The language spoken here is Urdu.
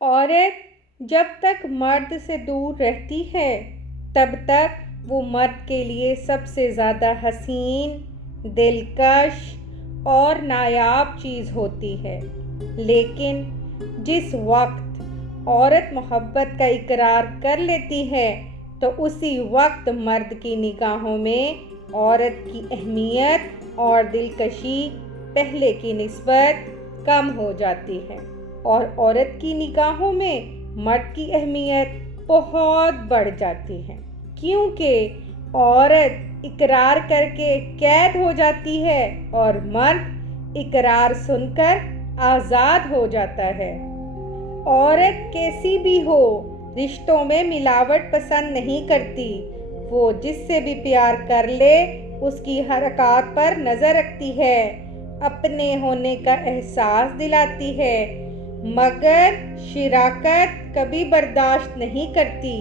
عورت جب تک مرد سے دور رہتی ہے تب تک وہ مرد کے لیے سب سے زیادہ حسین، دلکش اور نایاب چیز ہوتی ہے، لیکن جس وقت عورت محبت کا اقرار کر لیتی ہے تو اسی وقت مرد کی نگاہوں میں عورت کی اہمیت اور دلکشی پہلے کی نسبت کم ہو جاتی ہے، اور عورت کی نگاہوں میں مرد کی اہمیت بہت بڑھ جاتی ہے، کیونکہ عورت اقرار کر کے قید ہو جاتی ہے اور مرد اقرار سن کر آزاد ہو جاتا ہے۔ عورت کیسی بھی ہو، رشتوں میں ملاوٹ پسند نہیں کرتی، وہ جس سے بھی پیار کر لے اس کی حرکات پر نظر رکھتی ہے، اپنے ہونے کا احساس دلاتی ہے، مگر شراکت کبھی برداشت نہیں کرتی۔